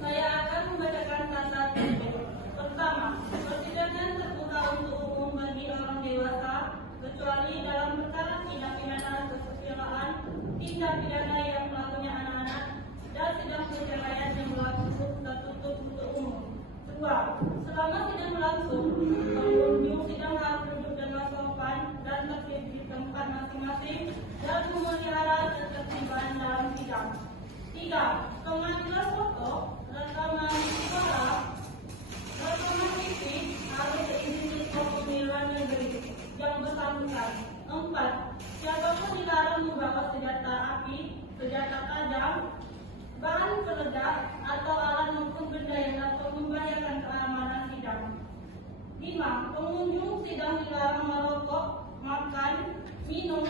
Saya akan membacakan kata tujuh. Pertama, persidangan terbuka untuk umum bagi orang dewasa, kecuali dalam perkara tindak pidana kesusilaan, tindak pidana yang melakukannya anak-anak, dan sidang perceraian yang berlangsung tertutup untuk umum. Dua, selama sidang berlangsung, pengunjung sidang harus duduk dengan sopan dan tertib di tempat masing-masing dan memelihara ketertiban dalam sidang. Tiga, pengambilan foto, rekaman suara, rekaman TV harus diizinkan pemilihan negeri yang bersangkutan. Empat, siapapun dilarang membawa senjata api, senjata tajam, bahan peledak atau alat maupun benda yang dapat membahayakan keamanan sidang. 5. Pengunjung sidang dilarang merokok, makan, minum,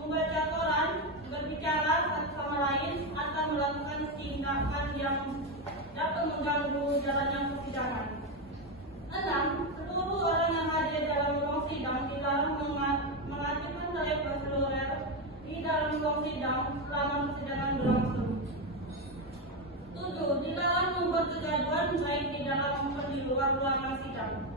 membaca koran, berbicara satu sama lain, atau melakukan tindakan yang dapat mengganggu jalannya persidangan. 6. Seluruh orang yang hadir dalam ruang sidang dilarang mengaktifkan telepon seluler di dalam ruang sidang selama persidangan berlangsung. 7. Dilarang membuat kegaduhan baik di dalam maupun di luar ruangan sidang.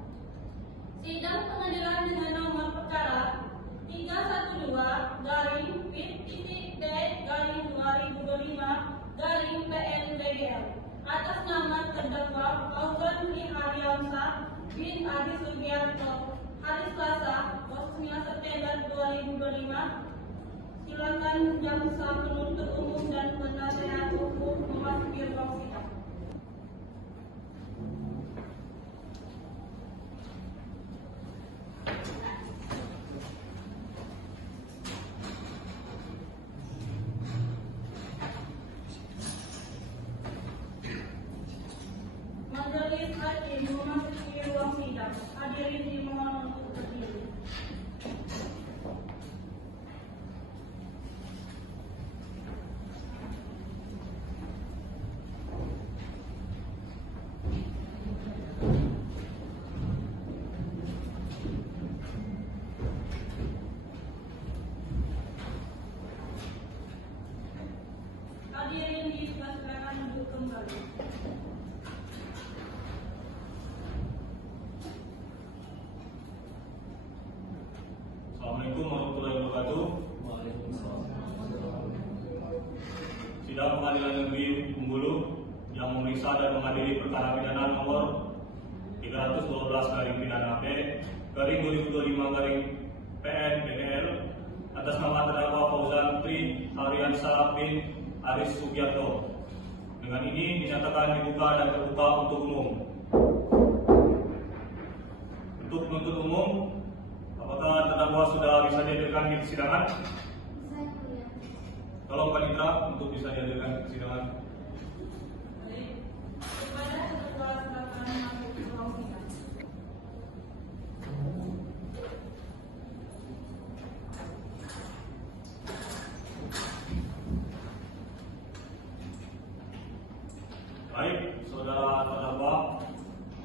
Sidang pengadilan dengan nomor perkara 312-P-2025-PN-BGL atas nama terdakwa Fauzan bin Ariamsa bin Adi Sugiarto hari Selasa 9 September 2025. Silakan jaksa penuntut umum dan penasehat hukum memasuki ruang sidang. Majelis hakim memasuki ruang sidang. Hadirin dimohon untuk berdiri. Hadirin dipersilakan duduk kembali. Assalamualaikum warahmatullahi wabarakatuh. Sidang Pengadilan Negeri Bengkulu yang memeriksa dan mengadili perkara pidana nomor 312/2025-PN-BGL atas nama terdakwa Fauzan Tri Ariansa bin Aris Sugiarto. Dengan ini dinyatakan dibuka dan terbuka untuk umum. Untuk penuntut umum, apakah terdakwa sudah bisa dihadirkan di persidangan? Tolong Panitra untuk bisa dihadirkan di persidangan. Kepada terdakwa silakan masuk ke ruang sidang. Baik, saudara terdakwa,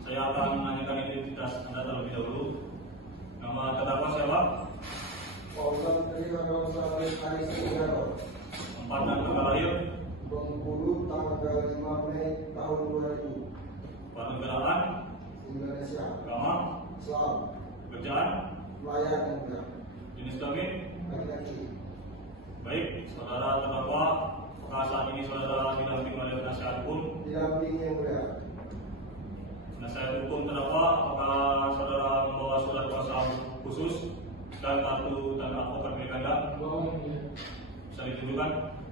saya akan menanyakan identitas Anda terlebih dahulu. Nama terdakwa siapa? Fauzan Tri Ariansa bin Aris Sugiarto. Tempat dan tanggal lahir? Bengkulu tanggal 5 Mei tahun 2000. Kenegaraan? Indonesia. Agama? Islam. Pekerjaan? Pelayan muda. Jenis kelamin? Laki-laki. Baik, saudara terdakwa, apakah saat ini saudara didampingi oleh penasihat hukum? Didampingi yang mulia. Penasihat hukum terdakwa, apakah saudara membawa surat kuasa khusus dan kartu tanda advokat milik Anda? Bisa ditunjukkan?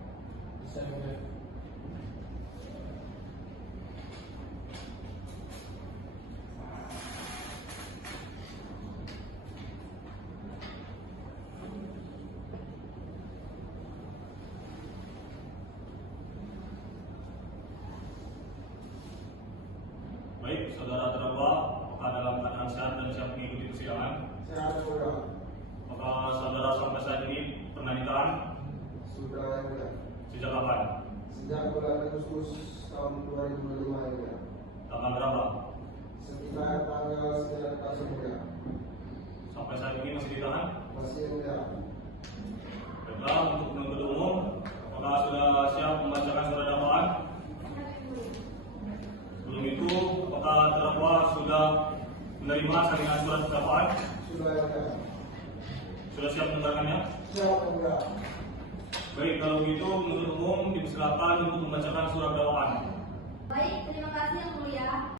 Baik, saudara terdakwa, apakah dalam keadaan sehat dan siap mengikuti persidangan? Sehat mulia. Apakah saudara sampai saat ini pernah ditahan? Sudah yang mulia. Sejak kapan? Sejak bulan Agustus tahun 2025 yang mulia. Tanggal berapa? Sekitar tanggal 9 tahun mulia. Sampai saat ini masih ditahan? Masih mulia. Baiklah, untuk penuntut umum, Apakah sudah siap membacakan surat dakwaan? Sebelum itu, apakah terdakwa sudah menerima salinan surat dakwaan? Sudah ada. Sudah siap mendengarkannya? Siap enggak? Baik, kalau begitu menuntut umum dipersilakan untuk membacakan surat dakwaan. Baik, terima kasih yang mulia.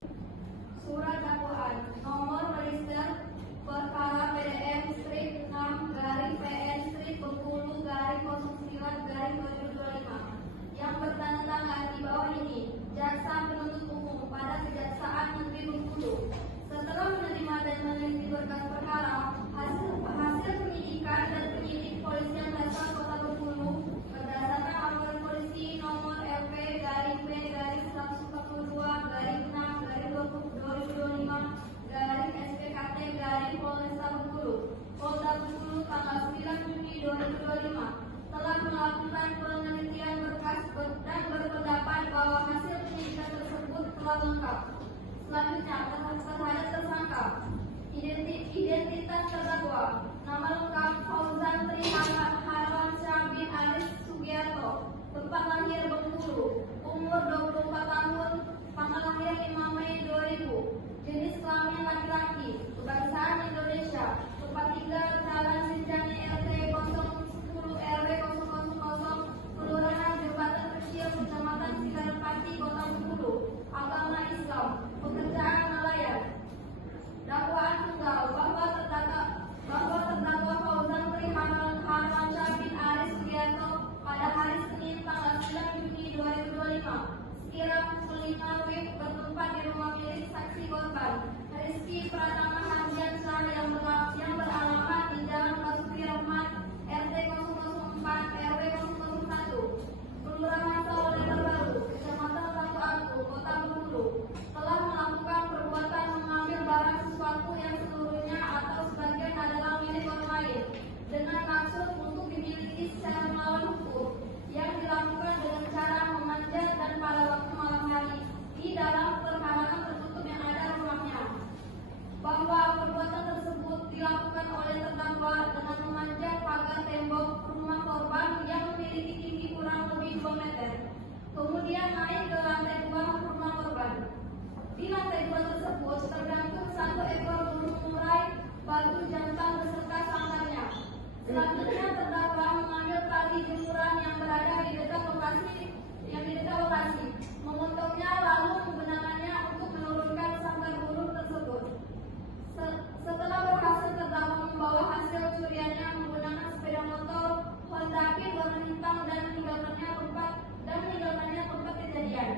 Surat dakwaan nomor register perkara PDM strip 6-PN-Bengkulu-09-2025 yang bertanda-tangan di bawah ini. Jaksa penuntut umum pada Kejaksaan Negeri Bengkulu setelah menerima dan meneliti berkas perkara, hasil penyidikan dan penyidik Polisian Resor Kota Bengkulu berdasarkan laporan polisi nomor LP-P-142-6-2025 Polresta Bengkulu, Polda Bengkulu tanggal 9 Juni 2025 telah melakukan penelitian berkas dan berpendapat bahwa hasil penyidikan tersebut telah lengkap. Selanjutnya, terhadap tersangka, identitas terdakwa, nama lengkap Fauzan Tri Harwansyah bin Aris Sugiarto, tempat lahir Bengkulu, umur 24 tahun, tanggal lahir 5 Mei 2000, jenis kelamin laki-laki, kebangsaan Indonesia, tempat tinggal Jalan Senjani RT 010 RW 000, Kelurahan Jembatan Kecil, Kecamatan Sigarepati, Kota Bengkulu, agama Islam, pekerjaan nelayan. Dakwaan tunggal bahwa terdakwa Fauzan Tri Harwansyah bin Aris Sugiarto pada hari Senin tanggal 9 Juni 2025 sekira pukul 5 WIB bertempat di rumah milik saksi korban Rizky Pratama Hardiansyah yang beralamat di Jalan Basuki Rahmat RT 004 RW 001 Kelurahan Sauleta Baru, Kecamatan Batu Aku, Kota Bengkulu, telah melakukan perbuatan mengambil barang sesuatu yang seluruhnya atau sebagian adalah milik orang lain dengan maksud untuk dimiliki secara melawan hukum yang dilakukan dengan cara memanjat dan pada waktu malam hari di dalam perkarangan tertutup yang ada rumahnya. Bahwa perbuatan tersebut dilakukan oleh terdakwa dengan memanjat pagar tembok rumah korban yang memiliki tinggi kurang lebih 2 meter. Kemudian naik ke lantai 2 rumah korban. Di lantai 2 tersebut tergantung 1 ekor burung murai batu jantan beserta sangkarnya. Selanjutnya terdakwa mengambil tali jemuran yang berada di dekat lokasi, memotongnya lalu menggunakannya untuk menurunkan sangkar burung tersebut. Setelah berhasil, terdakwa membawa hasil curiannya menggunakan sepeda motor Honda Fit warna hitam dan meninggalkannya tempat kejadian.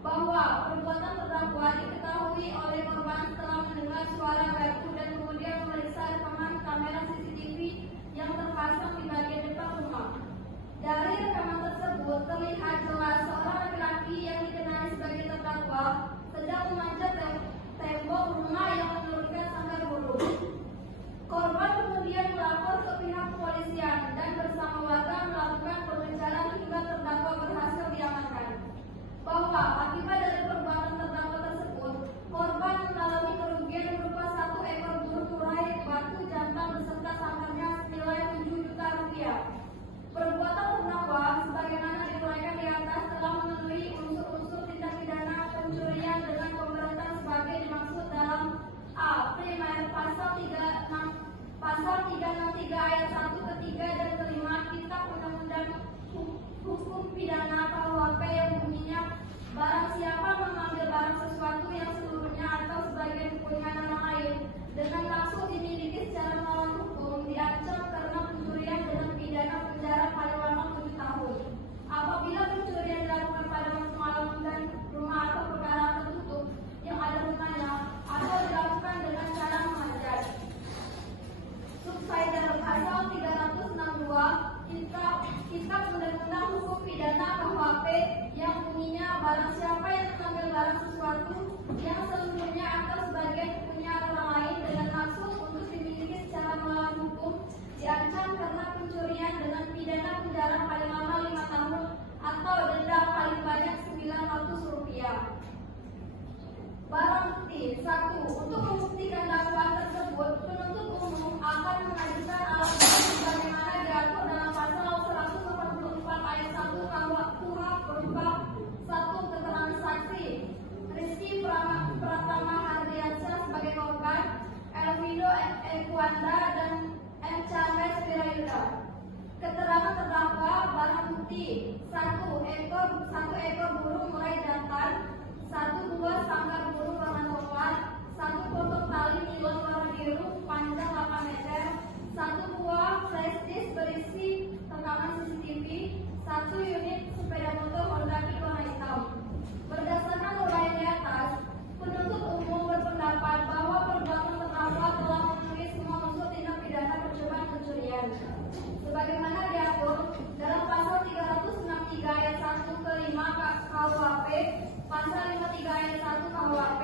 Bahwa perbuatan terdakwa diketahui oleh korban setelah mendengar suara batu dan kemudian memeriksa rekaman kamera CCTV yang terpasang di bagian depan rumah. Dari rekaman tersebut terlihat jelas seorang laki-laki yang dikenali sebagai terdakwa sedang memanjat tembok rumah yang menurunkan sangkar burung. Korban kemudian melapor ke pihak kepolisian dan bersama warga melakukan pengejaran hingga terdakwa berhasil diamankan. Bahwa akibat dari perbuatan terdakwa tersebut, korban mengalami kerugian berupa 1 ekor burung murai batu jantan beserta sangkarnya senilai 7 juta rupiah. Perbuatan terdakwa sebagaimana diuraikan di atas telah memenuhi unsur-unsur tindak pidana pencurian dengan pemberatan sebagai dimaksud dalam A. Primer pasal 363 ayat 1 ketiga dan kelima Kitab Undang-Undang Hukum Pidana KUHP yang bunyinya barang siapa mengambil barang sesuatu yang seluruhnya atau sebagian kepunyaan orang lain dengan maksud dimiliki secara melawan hukum diancam karena pencurian dengan pidana penjara paling lama 7 tahun. Apabila pencurian dilakukan pada waktu malam dan rumah atau perkara tertutup yang ada rumahnya atau dilakukan dengan cara memanjat. Subsider pasal 362 Kitab Undang-Undang Hukum Pidana KUHP yang bunyinya barang siapa yang mengambil barang sesuatu yang seluruhnya atau sebagian kepunyaan orang lain dengan maksud untuk dimiliki secara melawan hukum diancam karena pencurian dengan pidana penjara paling lama 5 tahun atau denda paling banyak Rp900. Barang bukti 1. Untuk membuktikan dakwaan tersebut, penuntut umum akan mengajukan alat bukti sebagaimana diatur dalam pasal 184 ayat Dewanda dan M. Charles Wirayuda. Keterangan terdakwa barang bukti: satu ekor burung murai jantan, 1 buah sanggar burung warna coklat, 1 potong tali nilon warna biru panjang 8 meter, 1 buah flash disk berisi rekaman CCTV, 1 unit sepeda motor Honda Kit warna hitam. Berdasarkan uraian di atas, penuntut umum berpendapat bahwa perbuatan terdakwa telah memenuhi semua unsur tindak pidana percobaan pencurian. Sebagaimana diatur dalam pasal 363 ayat 1 ke 5 KUHP, pasal 53 ayat 1 KUHP.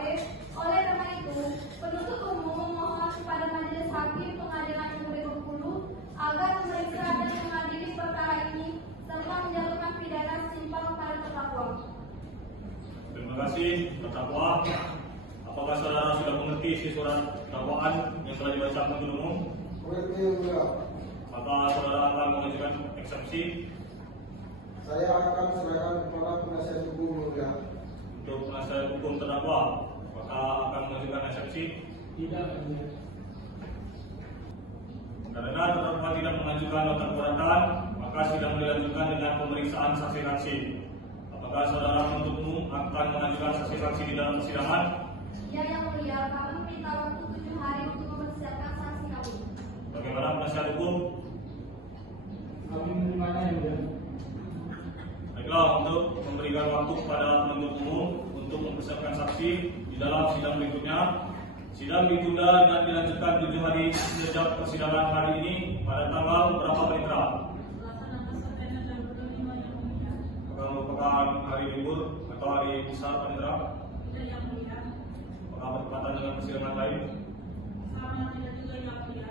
Oleh karena itu, penuntut umum memohon kepada Majelis Hakim Pengadilan Negeri Bengkulu agar memeriksa dan mengadili perkara ini serta menjatuhkan pidana setimpal kepada terdakwa. Terima kasih, terdakwa. Apakah saudara sudah mengerti isi surat dakwaan yang telah dibacakan penuntut umum? Mengerti yang mulia. Maka saudara akan mengajukan eksepsi. Saya akan serahkan kepada penasihat hukum yang mulia. Untuk penasihat hukum terdakwa, maka akan mengajukan eksepsi. Tidak, Mulia. Karena terdakwa tidak mengajukan nota keberatan, maka sidang dilanjutkan dengan pemeriksaan saksi-saksi. Apakah saudara penuntut umum akan mengajukan saksi-saksi di dalam persidangan? Ya, yang mulia, kami meminta waktu 7 hari untuk mempersiapkan saksi kami. Bagaimana penasihat hukum? Kami menerimanya, yang mulia. Baiklah, untuk memberikan waktu kepada penuntut umum untuk mempersiapkan saksi di dalam sidang berikutnya. Sidang ditunda dan dilanjutkan 7 hari sejak persidangan hari ini pada tanggal berapa, Panitra? Pelaksanaan September 2025 yang mulia. Apakah merupakan hari libur atau hari besar, Panitra? Tidak yang mulia. Apakah bertepatan dengan persidangan lain? Sama tidak juga yang mulia.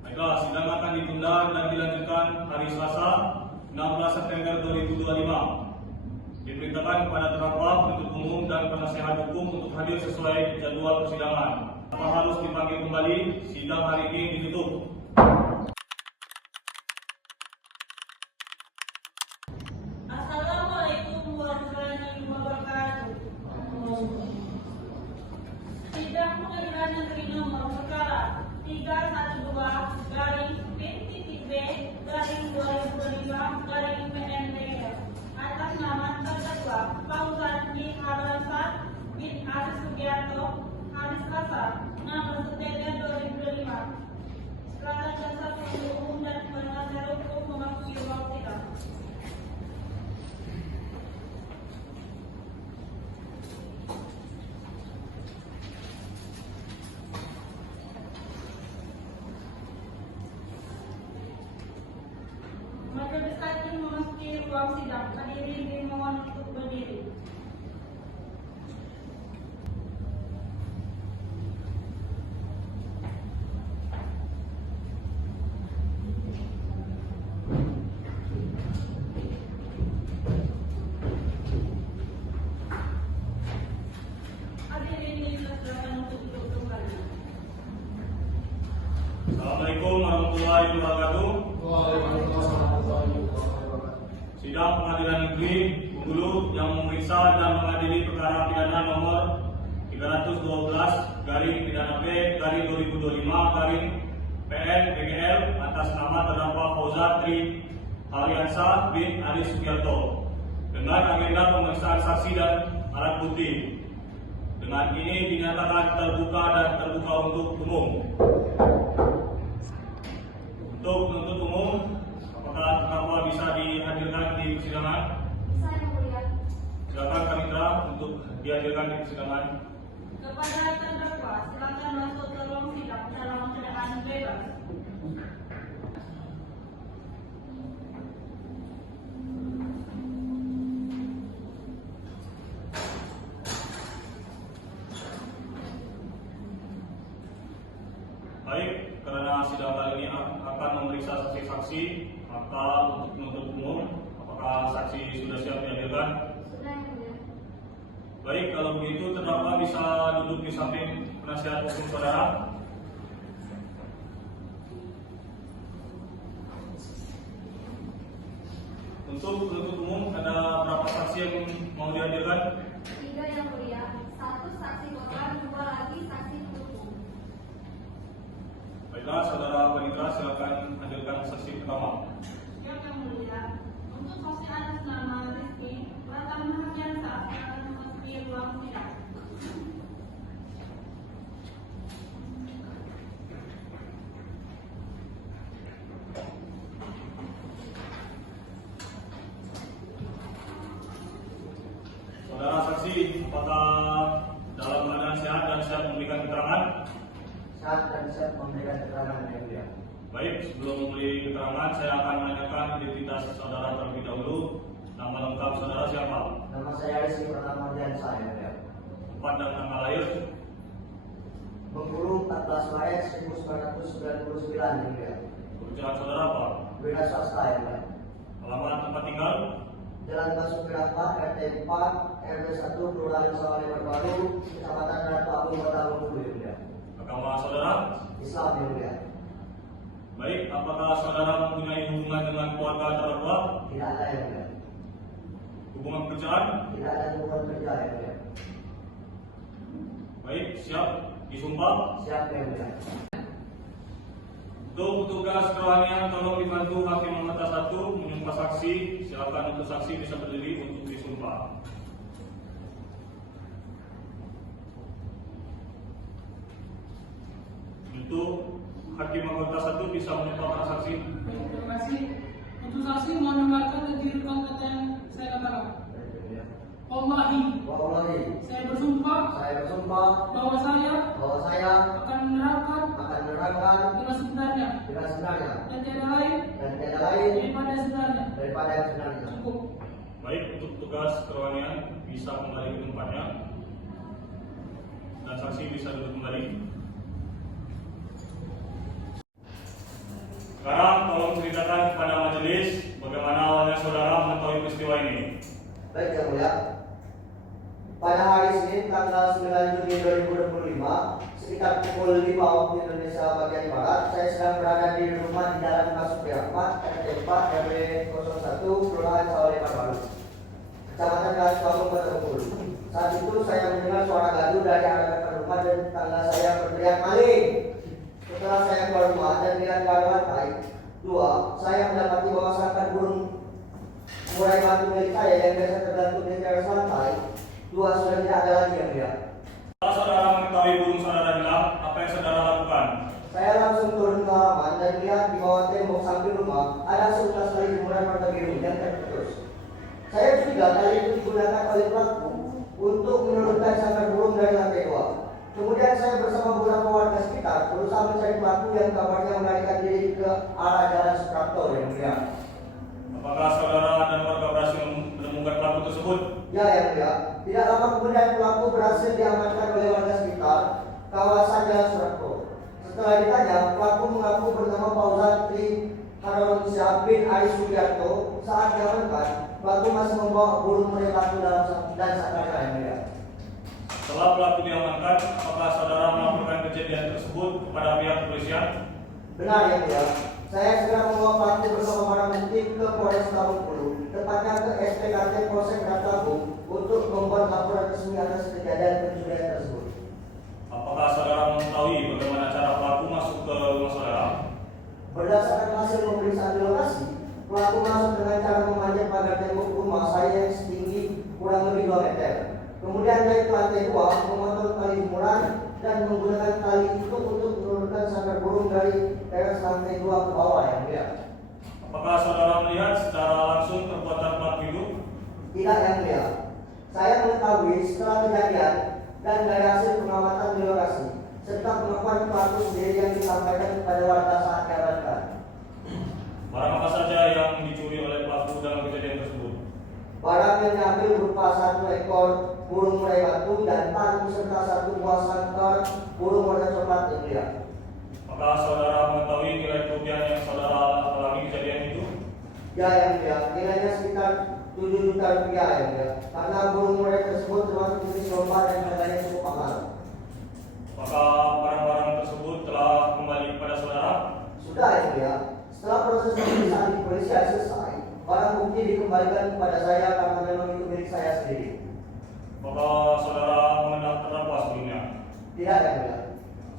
Baiklah, sidang akan ditunda dan dilanjutkan hari Selasa 16 September 2025. Diperintahkan kepada terdakwa, penuntut umum dan penasihat hukum untuk hadir sesuai jadwal persidangan. Tanpa harus dipanggil kembali, sidang hari ini ditutup. Assalamualaikum warahmatullahi wabarakatuh. Sidang Pengadilan Negeri Nomor Perkara 312-B/2025-PNDL atas nama terdakwa Fauzan bin Hasan bin Haris Sugiarto Haris Kasar 16 September 2025. Silakan jaksa penuntut umum dan penasihat hukum memasuki ruang sidang. Majelis Hakim memasuki ruang sidang. Hadirin dimohon untuk berdiri. Hadirin dipersilakan untuk duduk kembali. Assalamualaikum warahmatullahi wabarakatuh. Waalaikumsalam warahmatullahi wabarakatuh. Sidang Pengadilan Negeri Bengkulu yang memeriksa dan mengadili perkara pidana nomor 312/2025/PN/BGL atas nama terdakwa Fauzan Tri Hariansyah bin Haris Sugiarto dengan agenda pemeriksaan saksi dan alat bukti. Dengan ini dinyatakan terbuka dan terbuka untuk umum. Untuk penuntut umum, apakah terdakwa bisa dihadirkan di persidangan? Bisa, yang mulia. Silakan Panitra untuk dihadirkan di persidangan. Kepada terdakwa, silakan masuk ke ruang sidang dalam keadaan bebas. Baik, karena sidang kali ini akan memeriksa saksi-saksi, maka untuk penuntut umum, apakah saksi sudah siap dihadirkan? Sudah, yang mulia. Baik, kalau begitu terdakwa bisa duduk di samping penasihat hukum saudara. Untuk penuntut umum, ada berapa saksi yang mau dihadirkan? 3, yang mulia. 1 saksi korban, 2 lagi saksi pendukung. Baiklah, saudara Panitra, silakan hadirkan saksi pertama. Siap yang mulia. Untuk saksi atas nama Rizky Pratama Hardiansa akan memasuki ruang sidang. Saudara saksi, apakah dalam keadaan sehat dan siap memberikan keterangan? Saat dan siap memberikan keterangan yang mulia. Baik, sebelum memberi keterangan, saya akan menanyakan identitas saudara terlebih dahulu. Nama lengkap saudara siapa? Nama saya Rizky Pratama Hardiansa yang mulia. Tempat dan tanggal lahir? Bengkulu 14 Maret 1999 yang mulia. Pekerjaan saudara apa? Wira swasta yang mulia. Alamat tempat tinggal? Jalan Basuki Rahmat, RT 4, RW 1, Kelurahan Sawalewat Baru, Kecamatan Ratu Agung, Kota Bengkulu yang mulia. Agama saudara? Islam yang mulia. Baik, apakah saudara mempunyai hubungan dengan keluarga terdakwa? Tidak ada yang mulia. Hubungan pekerjaan? Tidak ada hubungan kerja yang mulia. Baik, siap disumpah. Siap yang mulia. Untuk petugas kerohanian, tolong dibantu hakim nomor 1 menyumpah saksi. Silakan untuk saksi bisa berdiri untuk disumpah. Untuk hakim anggota 1 bisa menyumpah para saksi. Baik, terima kasih. Untuk saksi mohon dengarkan dan tirukan kata yang saya katakan. Wallahi, Wallahi, saya bersumpah saya bersumpah bahwa saya bahwa saya akan menerapkan akan menerapkan dengan sebenarnya dengan sebenarnya dan tiada lain dan tidak lain daripada sebenarnya. daripada yang sebenarnya. Cukup. Baik, untuk petugas kerohanian bisa kembali ke tempatnya dan saksi bisa duduk kembali. Sekarang tolong ceritakan kepada majelis bagaimana awalnya saudara mengetahui peristiwa ini. Baik yang mulia. Pada hari Senin tanggal 9 Juni 2025 sekitar pukul 5 waktu Indonesia bagian Barat, saya sedang berada di rumah di Jalan Basuki Rahmat, RT 4 RW 01, Kelurahan Sawalewat Baru, Kecamatan Ratu Agung, Kota Bengkulu. Saat itu saya mendengar suara gaduh dari arah depan rumah dan tetangga saya berteriak maling. Setelah saya keluar rumah dan melihat ke arah lantai 2, saya mendapati bahwa sangkar burung murai batu milik saya yang biasa tergantung di teras lantai 2 sudah tidak ada lagi yang mulia. Setelah saudara mengetahui burung saudara hilang, apa yang saudara lakukan? Saya langsung turun ke halaman dan lihat di bawah tembok samping rumah ada seutas tali jemuran warna biru yang terputus. Saya curiga tali itu digunakan oleh pelaku untuk menurunkan sangkar burung dari lantai 2. Kemudian saya bersama beberapa warga sekitar berusaha mencari pelaku yang kabarnya melarikan diri ke arah jalan Suprapto yang mulia. Apakah saudara dan warga berhasil menemukan pelaku tersebut? Ya yang mulia. Tidak lama kemudian pelaku berhasil diamankan oleh warga sekitar kawasan Jalan Suprapto. Setelah ditanya, pelaku mengaku bernama Fauzan Tri Harunsyah bin Aris Sugiarto. Saat diamankan, pelaku masih membawa burung murai batu dan sangkar yang mulia. Setelah pelaku diamankan, apakah saudara melaporkan kejadian tersebut kepada pihak kepolisian? Benar yang mulia. Saya segera membawa pelaku bersama para bukti ke Polres Bengkulu, tepatnya ke SPKT Polsek Ratu Agung untuk membuat laporan resmi atas kejadian pencurian tersebut. Apakah saudara mengetahui bagaimana cara pelaku masuk ke rumah saudara? Berdasarkan hasil pemeriksaan di lokasi, pelaku masuk dengan cara memanjat pagar tembok rumah saya yang setinggi kurang lebih 2 meter. Kemudian naik ke lantai 2, memotong tali jemuran dan menggunakan tali itu untuk menurunkan sangkar burung dari teras lantai 2 ke bawah yang mulia. Apakah saudara melihat secara langsung perbuatan pelaku itu? Tidak yang mulia. Saya mengetahui setelah kejadian dan dari hasil pengamatan di lokasi serta pengakuan pelaku sendiri yang disampaikan kepada warga saat diamankan. Barang apa saja yang dicuri oleh pelaku dalam kejadian tersebut? Barang yang diambil berupa 1 ekor burung murai batu dan paku serta 1 buah sangkar burung warna coklat yang mulia. Apakah saudara mengetahui nilai kerugian yang saudara alami kejadian itu? Ya yang mulia, nilainya sekitar 7 juta rupiah yang mulia. Karena burung murai tersebut termasuk jenis lomba dan harganya cukup mahal. Apakah barang-barang tersebut telah kembali kepada saudara? Sudah yang mulia. Setelah proses pemeriksaan di kepolisian selesai, barang bukti dikembalikan kepada saya karena memang itu milik saya sendiri. Apakah saudara mengenal terdakwa sebelumnya? Tidak yang mulia.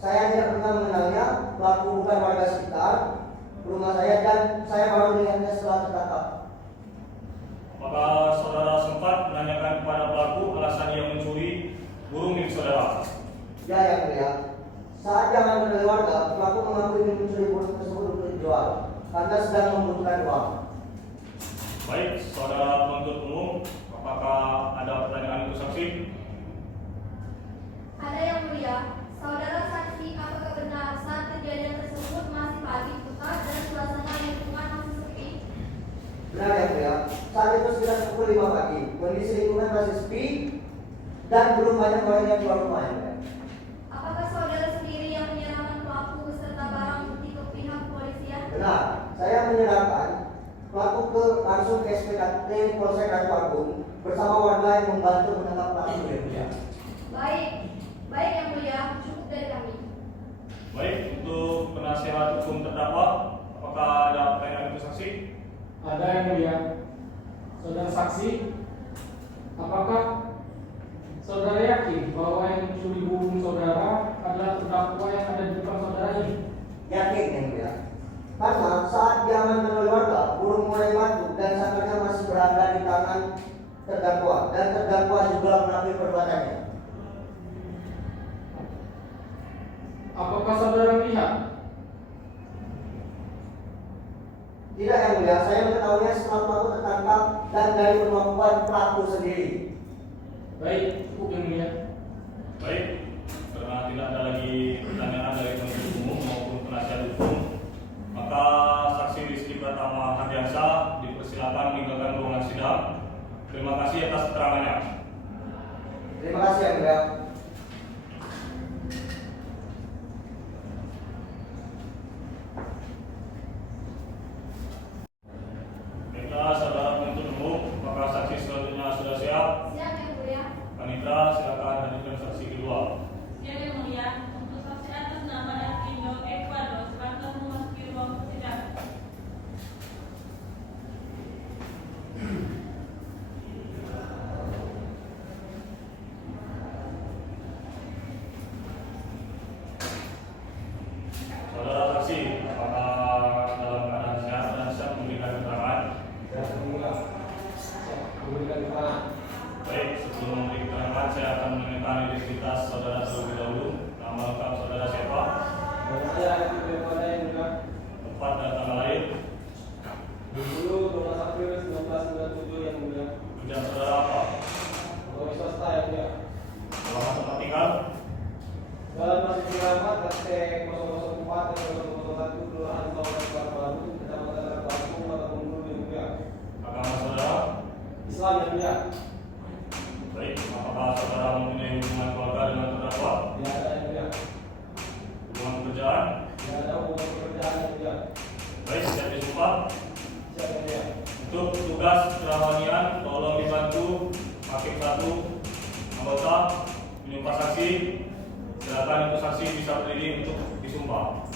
Saya tidak pernah mengenalnya, pelaku bukan warga sekitar rumah saya dan saya baru melihatnya setelah tertangkap. Apakah saudara sempat menanyakan kepada pelaku alasan ia mencuri burung milik saudara? Ya, yang mulia. Saat zaman dari warga, pelaku mengaku ingin mencuri burung tersebut untuk dijual karena sedang membutuhkan uang. Baik, saudara penuntut umum, apakah ada pertanyaan untuk saksi? Ada yang mulia. Saudara saksi, apakah benar saat kejadian tersebut masih pagi buta dan suasana lingkungan masih sepi? Benar yang mulia. Saat itu sekitar pukul 5 pagi, kondisi lingkungan masih sepi dan belum banyak orang yang keluar rumah. Yang mulia. Apakah saudara sendiri yang menyerahkan pelaku beserta barang bukti ke pihak kepolisian? Benar, saya menyerahkan pelaku langsung ke SPKT Polsek Ratu Agung bersama warga yang membantu menangkap pelaku. Yang mulia. Baik yang mulia, cukup dari kami. Baik, untuk penasehat hukum terdakwa, apakah ada pertanyaan untuk saksi? Ada yang mulia. Saudara saksi, apakah saudara yakin bahwa yang mencuri burung saudara adalah terdakwa yang ada di depan saudara ini? Yakin yang mulia. Karena saat diamankan oleh warga, burung mulai mati dan sangkanya masih berada di tangan terdakwa dan terdakwa juga mengakui perbuatannya. Apakah saudara melihat? Tidak yang mulia, saya mengetahuinya setelah pelaku tertangkap dan dari kemampuan pelaku sendiri. Baik, cukup yang mulia. Baik, karena tidak ada lagi pertanyaan dari penuntut umum maupun penasihat hukum, maka saksi Rizky Pratama Hardiansyah dipersilakan meninggalkan ruangan sidang. Terima kasih atas keterangannya. Terima kasih yang mulia. Baiklah, saudara penuntut umum, maka saksi selanjutnya sudah siap. Siap yang mulia. Panitra, silakan hadirkan saksi kedua. Siap yang mulia. Untuk saksi atas nama Dakindo Ecuador, silakan memasuki ruang persidangan. Saudara saksi, apakah dalam keadaan sehat dan siap memberikan keterangan? Baik, sebelum memberi keterangan, saya akan menanyakan identitas saudara terlebih dahulu. Nama lengkap saudara siapa? Tempat dan tanggal lahir. Kerjaan saudara apa? Alamat tempat tinggal? Agama saudara? Islam yang mulia. Baik, apakah saudara mempunyai hubungan keluarga dengan terdakwa? Tidak ada yang mulia. Hubungan pekerjaan? Tidak ada hubungan pekerjaan yang mulia. Baik, siap disumpah. Siap yang mulia. Untuk tugas kerohanian, tolong dibantu Hakim 1 anggota menyumpah saksi. Silakan untuk saksi bisa berdiri untuk disumpah.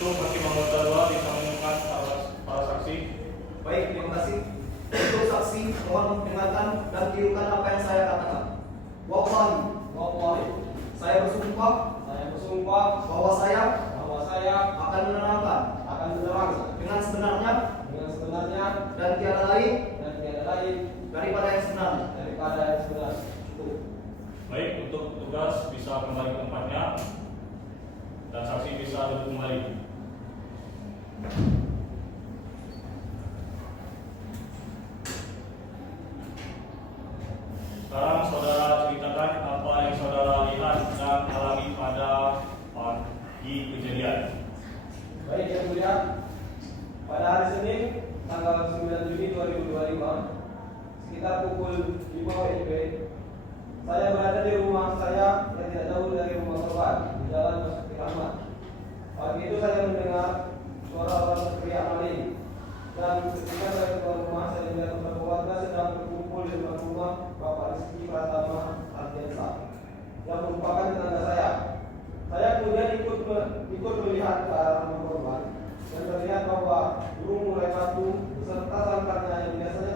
Untuk Hakim anggota 2 bisa menyumpah para saksi. Baik, terima kasih. Untuk saksi, mohon dengarkan dan tirukan apa yang saya katakan. Wallahi, saya bersumpah bahwa saya akan menerangkan dengan sebenarnya dan tiada lain daripada yang sebenarnya. Cukup. Baik, untuk tugas bisa kembali ke tempatnya dan saksi bisa duduk kembali. Sekarang saudara ceritakan apa yang saudara lihat dan alami pada pagi kejadian. Baik yang mulia, pada hari Senin tanggal 9 Juni 2025 sekitar pukul 5 WIB saya berada di rumah saya yang tidak jauh dari rumah korban di Jalan Basuki Rahmat. Pagi itu saya mendengar suara orang berteriak maling dan ketika saya keluar rumah saya melihat beberapa warga sedang berkumpul di depan rumah Bapak Rizky Pratama Hardiansyah yang merupakan tetangga saya. Saya kemudian ikut melihat ke arah rumah korban dan terlihat bahwa burung mulai mati beserta sangkarnya yang biasanya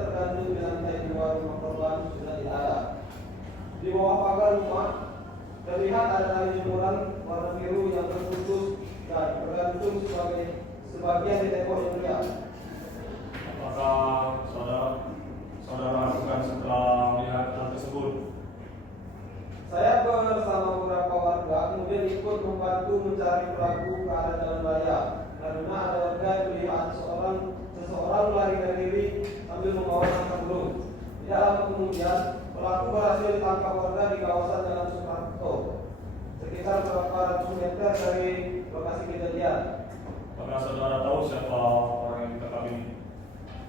meter dari lokasi kejadian. Apakah saudara tahu siapa orang yang ditangkap ini?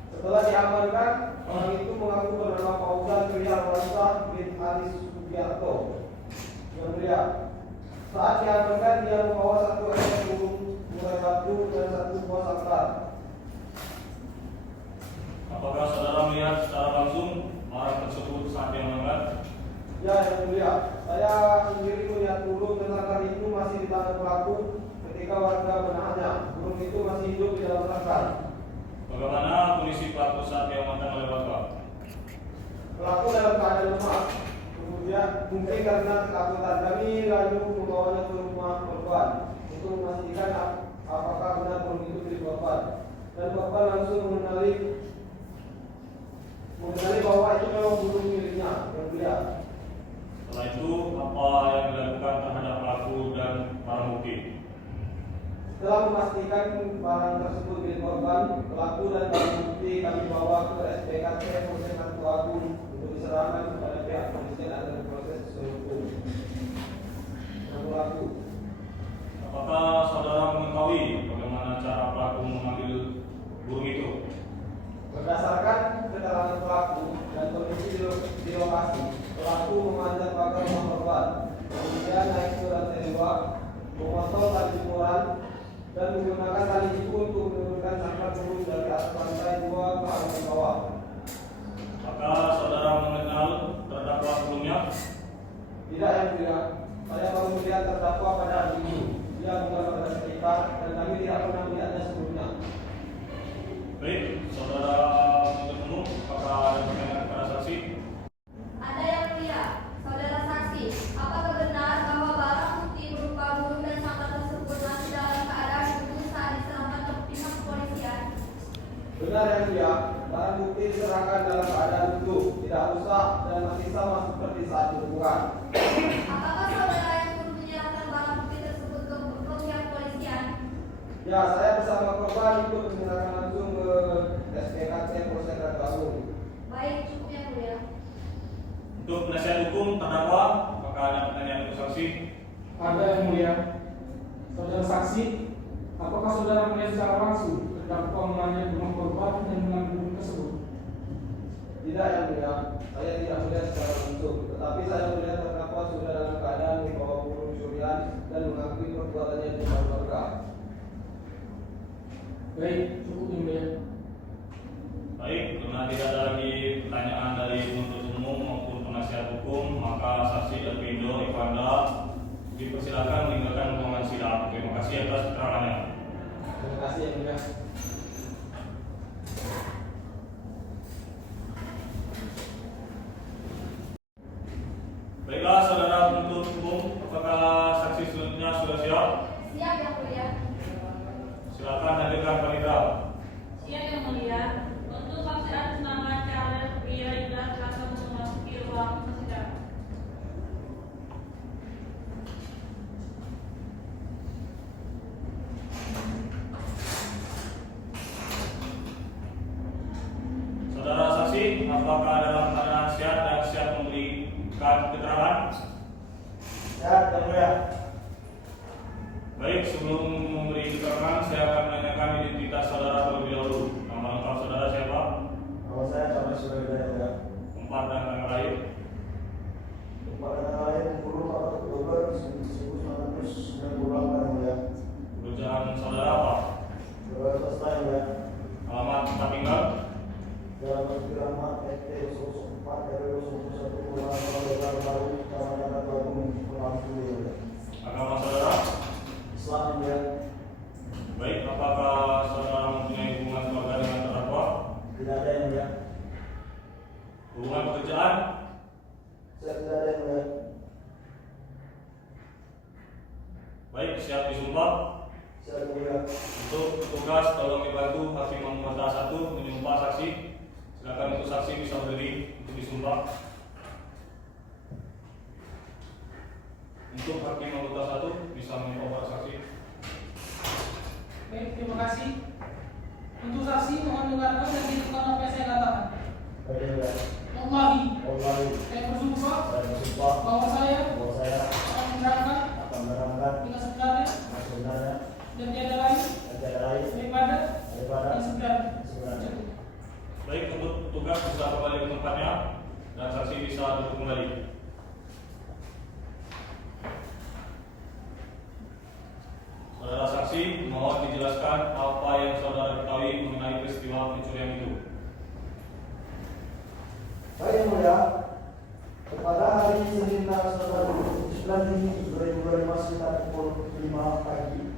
Setelah diamankan, orang itu mengaku bernama Fauzan Triharwansa bin Aris Sugiarto. Yang mulia, saat diamankan dia membawa satu ekor burung murai batu dan satu buah sangkar. Apakah saudara melihat secara langsung orang tersebut saat diamankan? Ya, yang mulia, saya sendiri melihat burung dan sangkar itu masih di tangan pelaku ketika warga menahannya. Burung itu masih hidup di dalam sangkar. Bagaimana kondisi pelaku saat diamankan oleh Bapak? Pelaku dalam keadaan lemah. Kemudian mungkin karena ketakutan kami lalu membawanya ke rumah korban untuk memastikan apakah benar burung itu milik korban. Dan korban langsung mengenali bahwa itu memang burung miliknya. Yang mulia. Setelah itu, apa yang dilakukan terhadap pelaku dan barang bukti? Setelah memastikan barang tersebut milik korban, pelaku dan barang bukti kami bawa ke SPKT Polsek Batu Agung untuk diserahkan kepada pihak polisian agar diproses sesuai hukum. Yang pelaku. Apakah saudara mengetahui bagaimana cara pelaku mengambil burung itu? Berdasarkan keterangan pelaku dan kondisi di lokasi, pelaku memanjat pagar rumah korban, kemudian naik ke lantai 2, memotong tali jemuran, dan menggunakan tali itu untuk menurunkan sangkar burung dari atas lantai 2 ke lantai bawah. Apakah saudara mengenal terdakwa sebelumnya? Tidak, yang mulia, saya baru melihat terdakwa pada hari ini. Dia bukan pada sekitar dan kami tidak pernah melihatnya sebelumnya. Baik, saudara menuntut umum, apakah ada pertanyaan kepada saksi? Ada yang mulia, saudara saksi, apakah benar bahwa barang bukti berupa burung dan sangkar tersebut masih dalam keadaan utuh saat diserahkan ke pihak kepolisian? Benar, yang mulia, barang bukti diserahkan dalam keadaan utuh, tidak rusak dan masih sama seperti saat ditemukan. Apakah saudara yang turut menyerahkan barang bukti tersebut ke pihak kepolisian? Ya, saya bersama korban ikut menyerahkan langsung ke SPKT Polsek Batu Agung. Baik, cukup yang mulia. Untuk penasihat hukum terdakwa, apakah ada pertanyaan untuk saksi? Ada yang mulia. Saudara saksi, apakah saudara melihat secara langsung terdakwa melayani rumah korban dan mengambil burung tersebut? Tidak, yang mulia, saya tidak melihat secara langsung, tetapi saya melihat terdakwa sudah dalam keadaan membawa burung curian dan mengakui perbuatannya di depan warga. Baik, cukup yang mulia. Baik, karena tidak ada lagi pertanyaan dari penuntut umum maupun penasihat hukum, maka saksi dan Pindo Ivanda dipersilakan meninggalkan ruangan sidang. Terima kasih atas keterangannya. Terima kasih, yang mulia. Baiklah, saudara penuntut umum, apakah saksi selanjutnya sudah siap? Siap yang mulia. Silakan hadirkan panitia. Siap yang mulia, untuk saksi atas nama Charles Pria Ida silakan memasuki ruang persidangan. Saudara saksi, apakah dalam keadaan sehat dan siap memberikan keterangan? Siap, yang mulia. Baik, sebelum memberi keterangan, saya akan menanyakan identitas saudara terlebih dahulu. Nama lengkap saudara siapa? Nama saya Charles Surabaya, yang mulia. Tempat dan tanggal lahir. Tempat dan tanggal lahir 10 Oktober 1998, yang mulia. Pekerjaan saudara apa? Pegawai swasta, yang mulia. Alamat tempat tinggal? Jalan Basuki Rahmat, RT 004 RW 001 Kelurahan Kelurahan Baru, Kecamatan Batu Agung, Kepulauan Seribu, yang mulia. Agama saudara? Islam, yang mulia. Baik, apakah saudara mempunyai hubungan keluarga dengan terdakwa? Tidak ada, yang mulia. Hubungan pekerjaan? Saya tidak ada, yang mulia. Baik, siap disumpah. Siap, yang mulia. Untuk tugas tolong dibantu Hakim Anggota 1 menyumpah saksi. Silakan untuk saksi bisa berdiri untuk disumpah. Untuk Hakim Anggota 1 bisa menyumpah saksi. Baik, terima kasih. Untuk saksi mohon dengarkan dan ditentukan apa yang saya katakan. Baik, yang mulia. Wallahi, Wallahi, saya bersumpah saya bersumpah bahwa saya bahwa saya akan menerangkan akan menerangkan dengan sebenarnya bisa duduk kembali. Saudara saksi, mohon dijelaskan apa yang saudara ketahui mengenai peristiwa pencurian itu. Baik yang mulia, pada hari Senin tanggal 9 Juni 2025 sekitar pukul 5 pagi,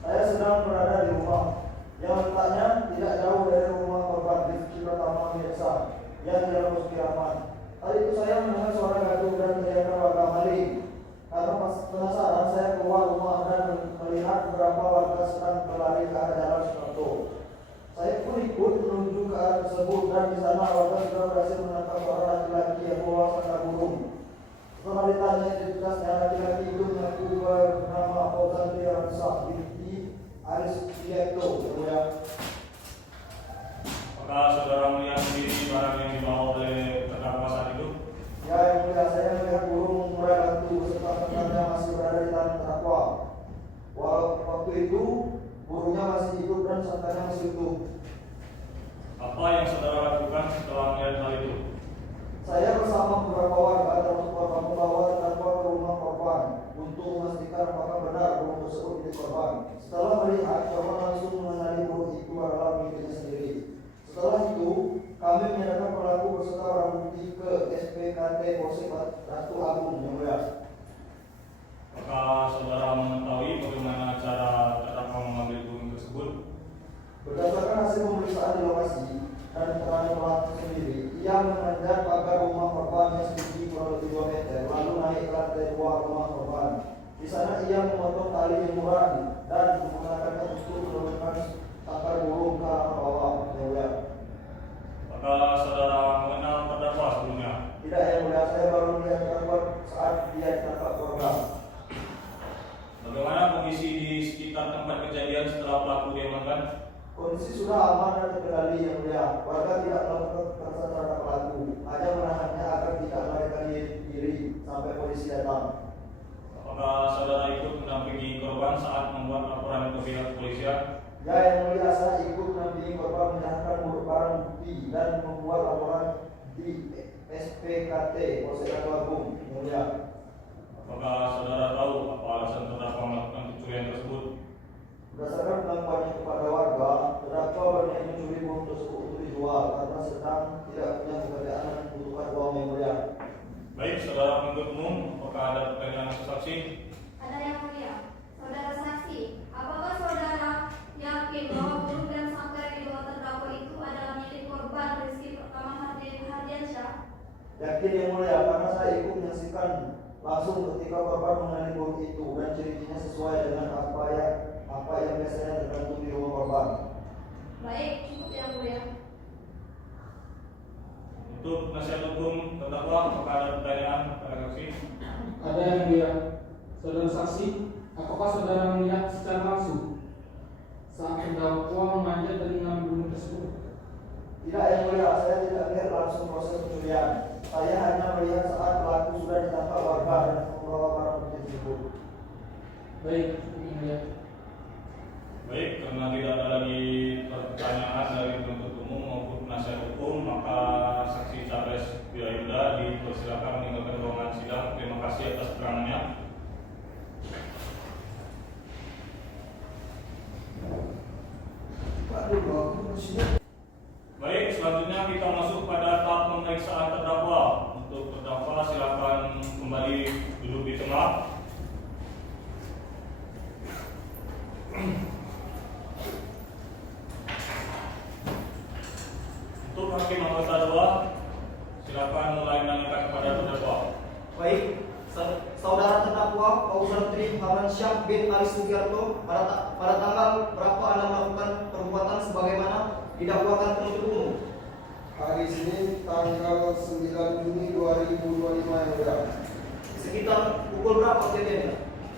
saya sedang berada di rumah yang letaknya tidak jauh dari rumah korban Rifki Pratama Mirza yang di Jalan Muski Rahman. Hari itu saya mendengar suara gaduh dan teriakan warga maling. Karena penasaran, saya keluar rumah dan melihat beberapa warga sedang berlari ke arah Jalan Soekarno. Saya pun ikut menuju ke arah tersebut dan di sana warga sudah berhasil menangkap seorang laki-laki yang membawa sandal burung. Setelah ditanya identitasnya, laki-laki itu mengaku bernama Fauzan Riyansah binti Aris Diakto. Apakah saudara melihat sendiri barang yang dibawa oleh terdakwa saat itu? Ya, yang mulia, saya melihat burung mengurai batu beserta tengahnya masih berada di tangan terdakwa. Waktu itu burungnya masih hidup dan sangkarnya masih utuh. Apa yang saudara lakukan setelah melihat hal itu? Saya bersama beberapa warga termasuk korban membawa terdakwa ke rumah korban untuk memastikan apakah benar burung tersebut milik korban. Setelah melihat, korban langsung mengenali burung itu adalah miliknya sendiri. Setelah itu, kami menyerahkan pelaku beserta barang bukti ke SPKT Polsek Ratu Agung, yang mulia. Apakah saudara mengetahui bagaimana cara terdakwa mengambil burung tersebut? Berdasarkan hasil pemeriksaan di lokasi dan keterangan pelaku sendiri, ia mengejar pagar rumah korban yang setinggi kurang lebih 2 meter, lalu naik ke lantai 2 rumah korban. Di sana ia memotong tali jemuran dan menggunakannya untuk menurunkan takar burung ke arah bawah, yang mulia. Apakah saudara mengenal terdakwa sebelumnya? Tidak, yang mulia, saya baru melihat korban saat dia ditangkap korban. Bagaimana kondisi di sekitar tempat kejadian setelah pelaku diamankan? Kondisi sudah aman dan terkendali, yang mulia. Warga tidak melakukan kekerasan terhadap pelaku, hanya menahannya agar tidak melarikan diri sampai polisi datang. Apakah saudara ikut mendampingi korban saat membuat laporan ke pihak kepolisian? Ya, yang mulia, saya ikut mendampingi korban menyerahkan barang bukti dan membuat laporan di SPKT Polsek Ratu Agung, yang mulia. Apakah saudara tahu apa alasan terdakwa melakukan pencurian tersebut? Berdasarkan pengakuannya kepada warga, terdakwa berniat mencuri burung tersebut untuk dijual karena sedang tidak punya pekerjaan dan membutuhkan uang, yang mulia. Baik, saudara penuntut umum, apakah ada pertanyaan saksi? Ada yang mulia. Saudara saksi, apakah saudara yakin bahwa burung dan sangkar yang dibawa terdakwa itu adalah milik korban Rizky Pratama Hardiansyah? Yakin, yang mulia, karena saya ikut menyaksikan langsung ketika korban mengenali burung itu dan ciri-cirinya sesuai dengan apa yang biasanya tergantung di rumah korban. Baik, cukup yang mulia. Untuk penasihat hukum terdakwa, apakah ada pertanyaan kepada saksi? Ada yang mulia. Saudara saksi, apakah saudara melihat secara langsung saat terdakwa memanjat dan mengambil burung tersebut? Tidak, yang mulia, saya tidak melihat langsung proses pencurian. Saya hanya melihat saat pelaku sudah ditangkap warga dan membawa barang bukti tersebut. Baik, yang mulia. Baik, karena tidak ada lagi pertanyaan dari penuntut umum maupun penasihat hukum, maka saksi Charles Wirayuda dipersilakan meninggalkan ruangan sidang. Terima kasih atas keterangannya. Baik, selanjutnya kita masuk pada tahap pemeriksaan terdakwa. Untuk terdakwa silakan kembali duduk di tengah. Untuk hakim anggota 2, silakan mulai menanyakan kepada terdakwa. Baik, saudara terdakwa Fauzan Riyansah bin Aris Diakto pada tanggal berapa Anda melakukan perbuatan sebagaimana didakwakan penuntut umum? Hari Senin tanggal 9 Juni 2025, yang mulia. Sekitar pukul berapa kejadiannya?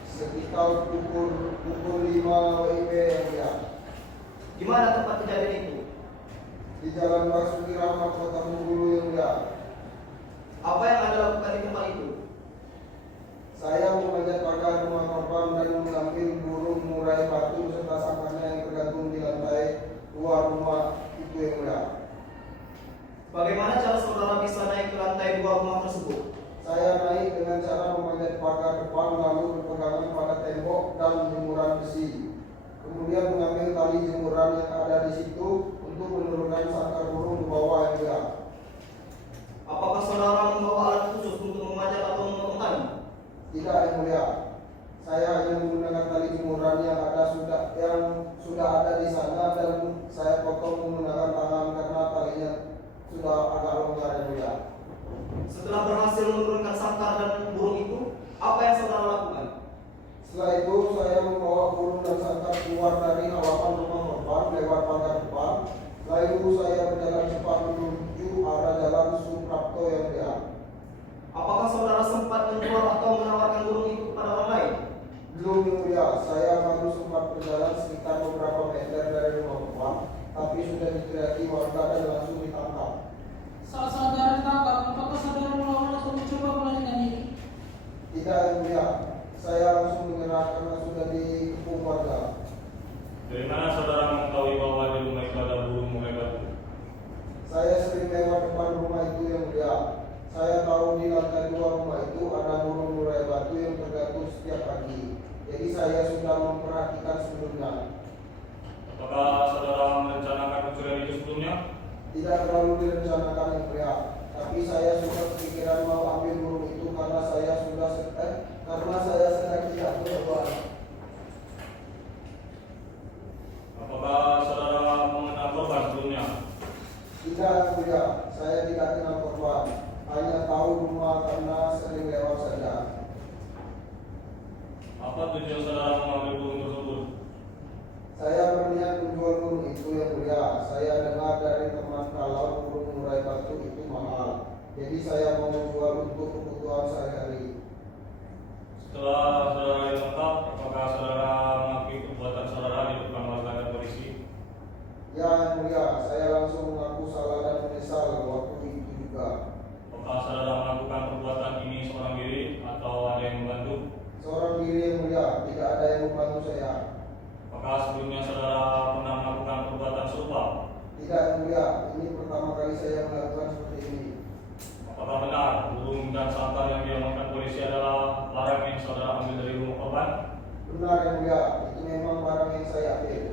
Sekitar pukul 5 WIB, yang mulia. Di mana tempat kejadian itu? Di Jalan Basuki Rahmat, Kota Bengkulu, yang mulia. Apa yang Anda lakukan di tempat itu? Saya memanjat pagar rumah korban dan mengambil burung murai batu serta sangkarnya yang tergantung di lantai 2 rumah itu, yang mulia. Bagaimana cara saudara bisa naik ke lantai 2 rumah tersebut? Saya naik dengan cara memanjat pagar depan lalu berpegangan pada tembok dan jemuran besi. Kemudian mengambil tali jemuran yang ada di situ untuk menurunkan sangkar burung ke bawah yang dia. Apakah saudara membawa alat khusus untuk memanjat atau memotong? Tidak, yang mulia. Saya hanya menggunakan tali jemuran yang sudah ada di sana dan saya potong menggunakan tangan karena talinya sudah agak longgar, yang mulia. Setelah berhasil menurunkan sangkar dan burung itu, apa yang saudara lakukan? Setelah itu saya membawa burung dan sangkar keluar dari halaman rumah korban lewat pagar depan. Lalu saya berjalan cepat menuju arah jalan Suprapto, yang mulia. Apakah saudara sempat menjual atau menawarkan burung itu kepada orang lain? Belum, yang mulia. Saya baru sempat berjalan sekitar beberapa meter dari rumah korban, tapi sudah diteriaki warga dan langsung ditangkap. Saat saudara ditangkap, apakah saudara melawan atau mencoba melarikan diri? Tidak, yang mulia. Saya langsung menyerah karena sudah dikepung warga. Dari mana saudara mengetahui bahwa di rumah itu ada burung murai batu? Saya sering lewat depan rumah itu, yang mulia. Saya tahu di lantai 2 rumah itu ada burung murai batu yang tergantung setiap pagi. Jadi saya sudah memperhatikan sebelumnya. Apakah saudara merencanakan pencurian itu sebelumnya? Tidak terlalu direncanakan, yang mulia. Tapi saya sudah kepikiran mau ambil burung itu karena saya sedang tidak berbuat. Apakah saudara mengenal korban sebelumnya? Tidak, yang mulia. Saya tidak kenal korban. Hanya tahu rumah karena sering lewat saja. Apa tujuan saudara mengambil burung tersebut? Saya berniat menjual burung itu, yang mulia. Saya dengar dari teman kalau burung murai batu itu mahal. Jadi saya mau menjual untuk kebutuhan sehari-hari. Setelah saudara ditangkap, apakah saudara mengakui perbuatan saudara di depan warga dan polisi? Ya, yang mulia. Saya langsung mengaku salah dan menyesal waktu itu juga. Apakah saudara melakukan perbuatan ini seorang diri atau ada yang membantu? Seorang diri, yang mulia. Tidak ada yang membantu saya. Apakah sebelumnya saudara pernah melakukan perbuatan serupa? Tidak, yang mulia. Ini pertama kali saya melakukan seperti ini. Apakah benar burung dan sangkar yang diamankan polisi adalah barang yang saudara ambil dari rumah korban? Benar, yang mulia. Itu memang barang yang saya ambil.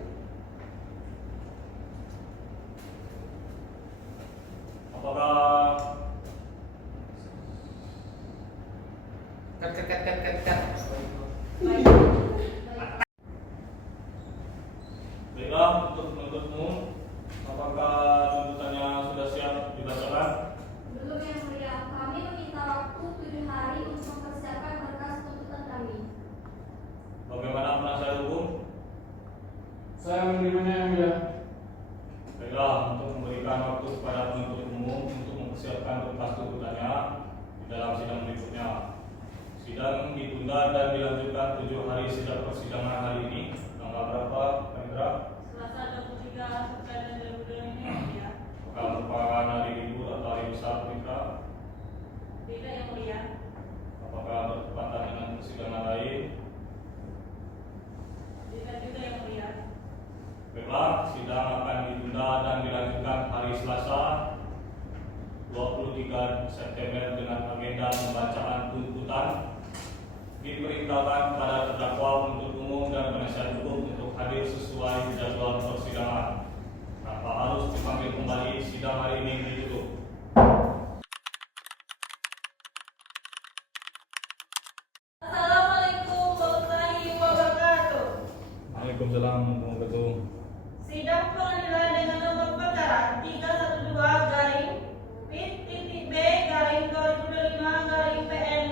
Apakah baiklah, untuk penuntut umum, apakah tuntutannya sudah siap dibacakan? Belum, yang mulia. Kami meminta waktu 7 hari untuk mempersiapkan berkas tuntutan kami. Bagaimana penasihat hukum? Saya menerimanya, yang mulia. Baiklah, untuk memberikan waktu kepada penuntut umum untuk mempersiapkan berkas tuntutannya di dalam sidang berikutnya. Sidang ditunda dan dilanjutkan 7 hari sejak persidangan hari ini. Tanggal berapa, Hendra? Selasa 23 September 2022 ini, ya. Apakah merupakan hari libur atau hari besar, Hendra? Tidak, yang mulia. Apakah bertepatan dengan persidangan lain? Tidak juga, yang mulia. Baiklah, sidang akan ditunda dan dilanjutkan hari Selasa 23 September dengan agenda pembacaan tuntutan. Diperintahkan kepada terdakwa, penuntut umum dan penasihat hukum untuk hadir sesuai jadwal persidangan. Tanpa harus dipanggil kembali, sidang hari ini ditutup. Assalamualaikum warahmatullahi wabarakatuh. Waalaikumsalam warahmatullahi wabarakatuh. Sidang pengadilan dengan nomor perkara 312-B-2025-PN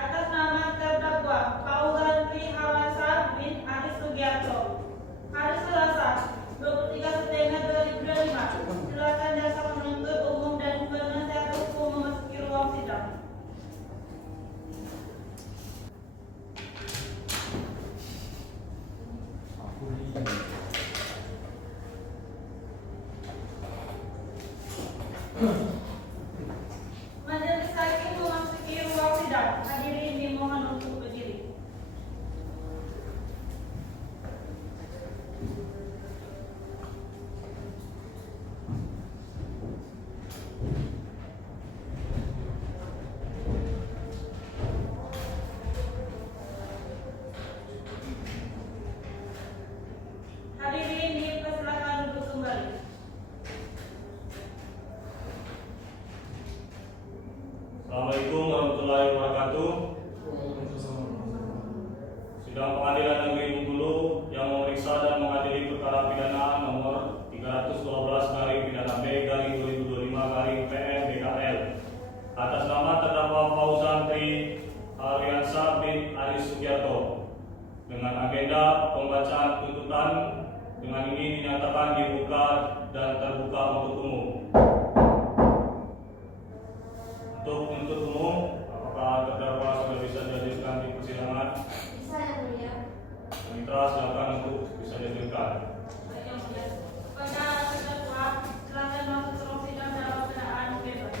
atas nama terdakwa Fauzan Hawasa bin Aris Sugiarto. Hari Selasa 23 September 2025. Silakan jaksa penuntut umum dan penasihat hukum memasuki ruang sidang. Majelis hakim memasuki ruang sidang. Hadirin dimohon untuk berdiri. agenda pembacaan tuntutan dengan ini dinyatakan dibuka dan terbuka untuk umum. Untuk penuntut umum, apakah terdakwa sudah bisa dihadirkan di persidangan? Bisa yang mulia. Mitra, silakan untuk bisa dihadirkan. Baik yang mulia. Kepada terdakwa, silakan masuk ke ruang sidang dalam keadaan bebas.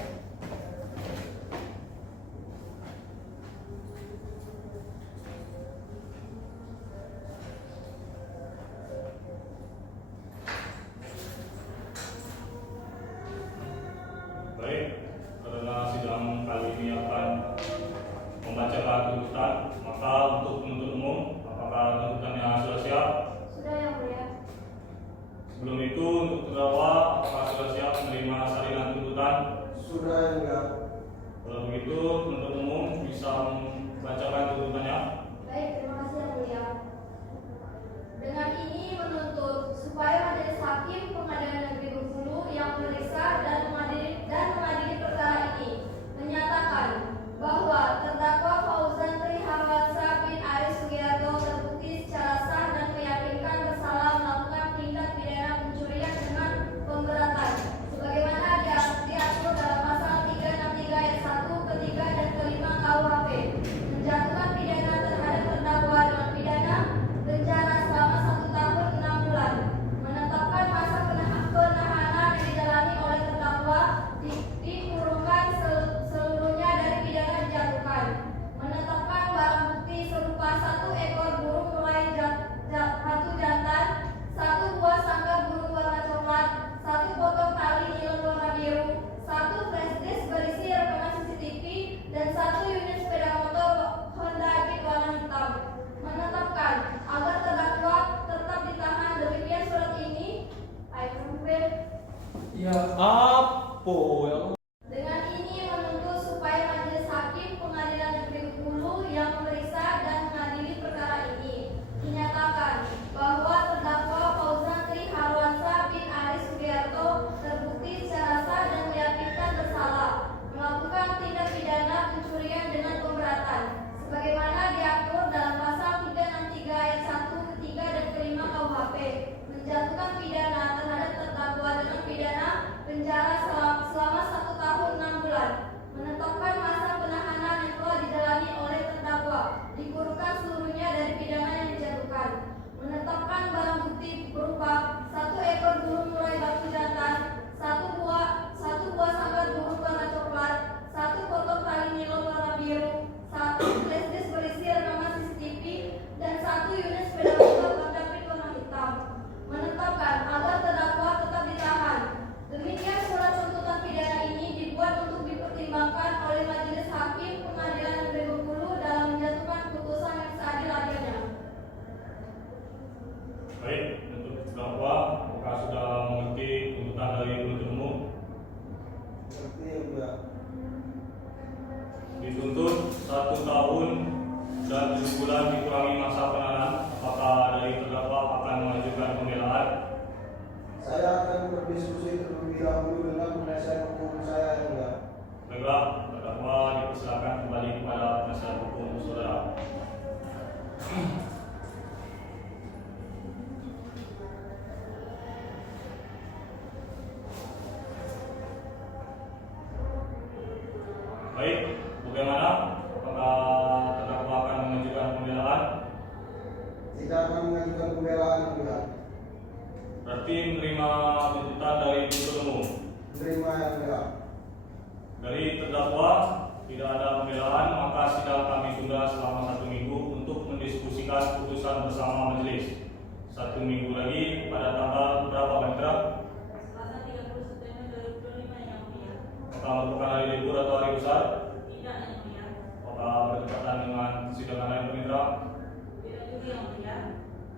Baik, karena sidang kali ini akan membacakan tuntutan, maka untuk penuntut umum, apakah tuntutannya sudah siap? Sudah yang mulia. Sebelum itu, untuk terdakwa, apakah sudah siap menerima salinan tuntutan? Sudah yang mulia. Kalau begitu, penuntut umum bisa membacakan tuntutannya. Baik, terima kasih yang mulia. Dengan ini menuntut supaya Majelis Hakim Pengadilan Negeri Bengkulu yang memeriksa dan mengadili perkara ini menyatakan bahwa terdakwa Fauzan Triharwansyah bin Aris Sugiarto terbukti secara sah dan meyakinkan bersalah melakukan tindak pidana pencurian dengan pemberatan sebagaimana diatur dalam pasal 363 ayat 1, ketiga dan kelima KUHP, menjatuhkan pidana terhadap terdakwa dengan pidana penjara selama 1 tahun 6 bulan, menetapkan masa penahanan yang dijalani oleh terdakwa dikurungkan seluruhnya dari pidana dijatuhkan, menetapkan barang bukti serupa 1 ekor burung murai batu jantan, 1 buah sangkar burung warna coklat, 1 potong tali nilon warna biru, 1 flash disk berisi rekaman CCTV, dan 1 unit sepeda motor Honda Beat warna hitam. Menetapkan agar terdakwa tetap ditahan. Demikian surat ini. Ya apa yang Dengan ini menuntut supaya Majelis Hakim Pengadilan Negeri Bengkulu yang memeriksa dan mengadili perkara ini dinyatakan bahwa terdakwa Fauzan Triharwansyah bin Aris Sugiarto terbukti secara sah dan meyakinkan bersalah melakukan tindak pidana pencurian dengan pemberatan sebagaimana diatur dalam pasal 363 ayat 1, ketiga dan kelima KUHP, menjatuhkan pidana terhadap terdakwa dengan pidana penjara selama 1 tahun 6 bulan, menetapkan masa penahanan yang telah dijalani oleh terdakwa dikurungkan seluruhnya dari pidana yang dijatuhkan, menetapkan barang bukti berupa 1 ekor burung murai batu jantan, 1 buah sangkar burung warna coklat, 1 potong tali nilon warna biru, 1 flash disk berisi rekaman CCTV, dan 1 unit sepeda motor Honda Beat warna hitam. Menetapkan agar terdakwa tetap ditahan. Demikian surat tuntutan pidana ini dibuat untuk dipertimbangkan oleh Majelis Hakim Pengadilan Negeri Bengkulu dalam menjatuhkan putusan yang seadil-adilnya. Baik, untuk terdakwa, apakah sudah mengerti tuntutan dari penuntut umum? Seperti yang mulia. Dituntut 1 tahun dan 7 bulan dikurangi masa penahanan. Apakah dari terdakwa akan mengajukan pembelaan? Saya akan berdiskusi terlebih dahulu dengan penasihat hukum saya yang mulia. Baiklah, terdakwa dipersilakan kembali kepada penasihat hukum saudara. Baik, bagaimana? Apakah terdakwa akan mengajukan pembelaan? Tidak akan mengajukan pembelaan yang mulia. Berarti menerima tuntutan dari penuntut umum. Menerima yang mulia. Dari terdakwa tidak ada pembelaan, maka sidang kami tunda selama 1 minggu untuk mendiskusikan putusan bersama majelis. 1 minggu lagi pada tanggal berapa, Pak Mitra? Selasa 30 September 2025 yang mulia. Apakah merupakan hari libur atau hari besar? Tidak yang mulia. Apakah berdekatan dengan sidang lain, Pak Mitra? Tidak juga yang mulia.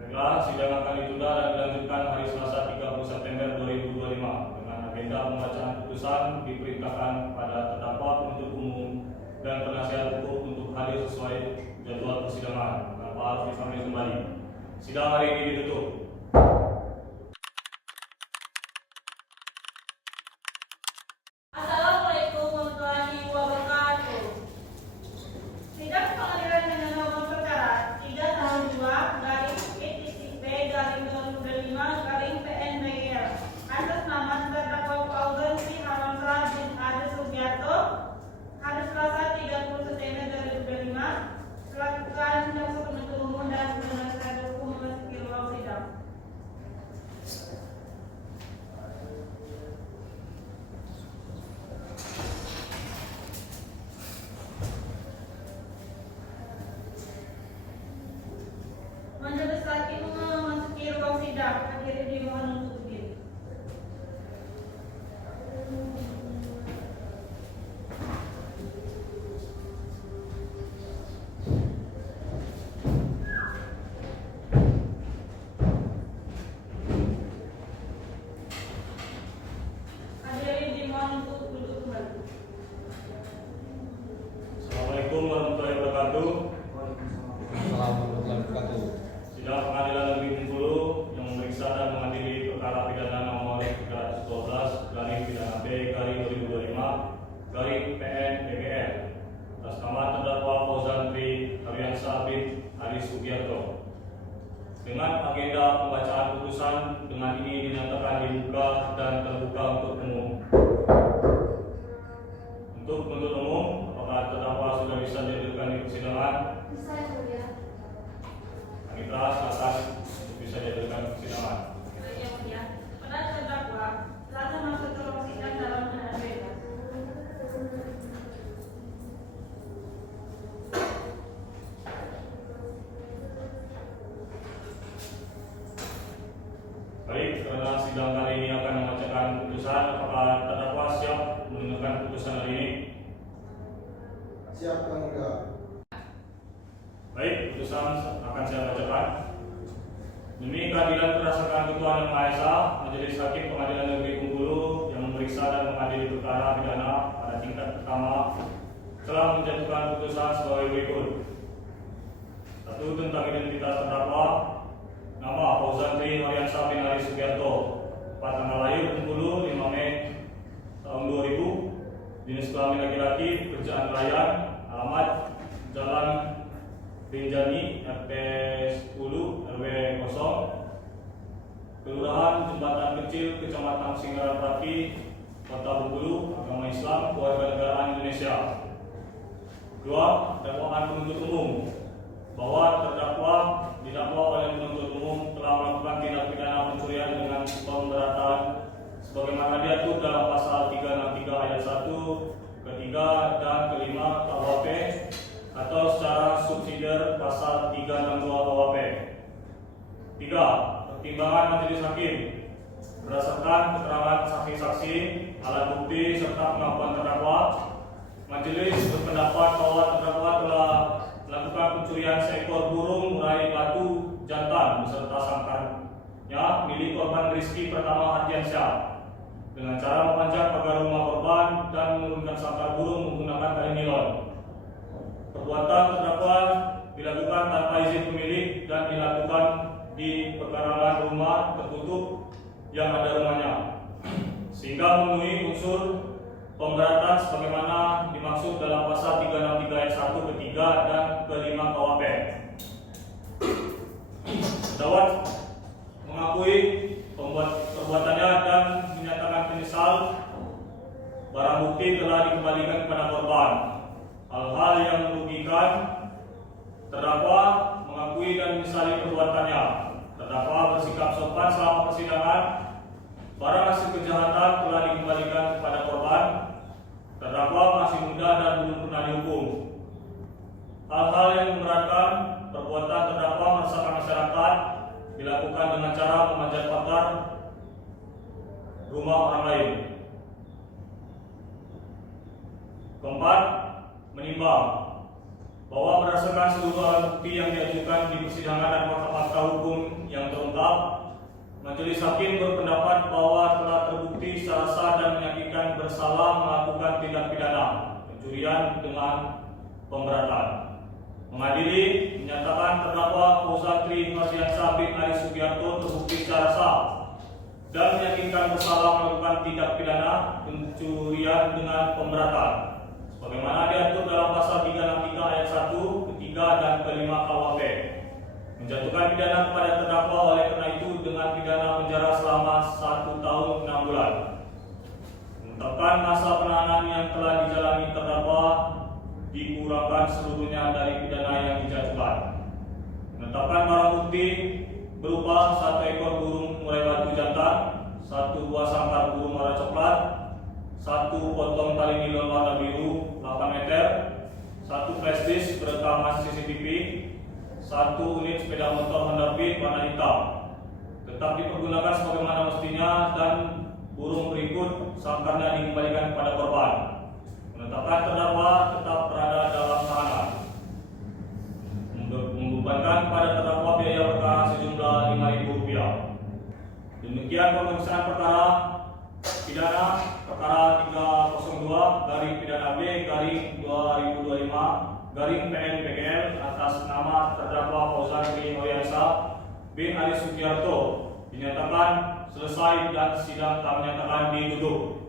Baiklah, sidang akan ditunda dan dilanjutkan hari Selasa 30 September 2025 dengan agenda pembacaan putusan diperintahkan pada terdakwa, penuntut umum, dan penasihat hukum untuk hadir sesuai jadwal persidangan. Tanpa harus dipanggil kembali. Sidang hari ini ditutup. Assalamualaikum warahmatullahi wabarakatuh. Sidang Pengadilan Negeri Nomor Perkara 3/2 dari PN/PGL atas nama terdakwa Fauzan Tri Aryansa bin Aris Sugiarto. Dengan agenda pembacaan putusan, dengan ini dinyatakan dibuka dan terbuka untuk umum. Untuk penuntut umum, apakah terdakwa sudah bisa dihadirkan di persidangan? Bisa, Yang Mulia. Kami telah silakan untuk bisa dihadirkan di persidangan. Yang Mulia, pada terdakwa telah masuk ke ruang sidang dalam keadaan bebas. Baik, karena sidang kali ini akan membacakan putusan, apakah terdakwa siap mendengarkan putusan hari ini? Siap, Yang Mulia. Baik, putusan akan saya bacakan. Demi keadilan berdasarkan Ketuhanan Yang Maha Esa, Majelis Hakim Pengadilan Negeri Bengkulu yang memeriksa dan mengadili perkara pidana pada tingkat pertama telah menjatuhkan putusan sebagai berikut. 1. Tentang identitas terdakwa. Nama Fauzan Tri Aryansa bin Aris Sugiarto. Tanggal lahir Bengkulu 5 Mei tahun 2000. Jenis kelamin laki-laki, pekerjaan nelayan, alamat Jalan Rinjani RT 10 RW 0, Kelurahan Jembatan Kecil, Kecamatan Singgaran Pati, Kota Bengkulu, agama Islam, kewarganegaraan Indonesia. 2. Dakwaan penuntut umum bahwa terdakwa didakwa oleh penuntut umum telah melakukan tindak pidana pencurian dengan pemberatan sebagaimana diatur dalam pasal 363 ayat 1, ketiga dan kelima KUHP atau secara subsidiar pasal 362 KUHP. 3. Pertimbangan Majelis Hakim berdasarkan keterangan saksi-saksi, alat bukti serta pengakuan terdakwa, majelis berpendapat bahwa terdakwa telah melakukan pencurian seekor burung murai batu jantan beserta sangkarnya milik korban Rizky Pertama Ardiansyah dengan cara memanjat pagar rumah korban dan menurunkan sangkar burung menggunakan tali nilon. Perbuatan terdakwa dilakukan tanpa izin pemilik dan dilakukan di pekarangan rumah tertutup yang ada rumahnya, sehingga memenuhi unsur pemberatan sebagaimana dimaksud dalam pasal 363 ayat 1 ketiga dan kelima KUHP. Terdakwa mengakui perbuatannya dan menyatakan menyesal barang bukti telah dikembalikan kepada korban. Hal-hal yang merugikan terdakwa mengakui dan menyesali perbuatannya. Terdakwa bersikap sopan selama persidangan. Barang hasil kejahatan telah dikembalikan kepada korban. Terdakwa masih muda dan belum pernah dihukum. Hal-hal yang memberatkan perbuatan terdakwa meresahkan masyarakat dilakukan dengan cara memanjat pagar rumah orang lain. 4. Menimbang bahwa berdasarkan seluruh alat bukti yang diajukan di persidangan dan fakta-fakta hukum yang terungkap, Majelis Hakim berpendapat bahwa telah terbukti secara sah dan meyakinkan bersalah melakukan tindak pidana pencurian dengan pemberatan. Mengadili menyatakan terdakwa Fauzan Tri Aryansa bin Aris Sugiarto terbukti secara sah dan meyakinkan bersalah melakukan tindak pidana pencurian dengan pemberatan sebagaimana diatur dalam pasal 363 ayat 1, ketiga dan kelima KUHP. Menjatuhkan pidana kepada terdakwa oleh karena itu dengan pidana penjara selama 1 tahun 6 bulan. Menetapkan masa penahanan yang telah dijalani terdakwa dikurangkan seluruhnya dari pidana yang dijatuhkan. Menetapkan barang bukti berupa 1 ekor burung murai batu jantan, 1 buah sangkar burung warna coklat, 1 potong tali nilon warna biru 8 meter, 1 flash disk berekaman CCTV, 1 unit sepeda motor Honda Beat warna hitam tetap dipergunakan sebagaimana mestinya dan burung berikut sangkarnya dikembalikan kepada korban. Menetapkan terdakwa tetap berada dalam tahanan. Membebankan kepada terdakwa biaya perkara sejumlah Rp5.000. Demikian pemeriksaan perkara pidana perkara 302-pidana B/2025-PN/PGL atas nama terdakwa Fauzan Tri Aryansa bin Aris Sugiarto dinyatakan selesai dan sidang tak menyatakan ditutup.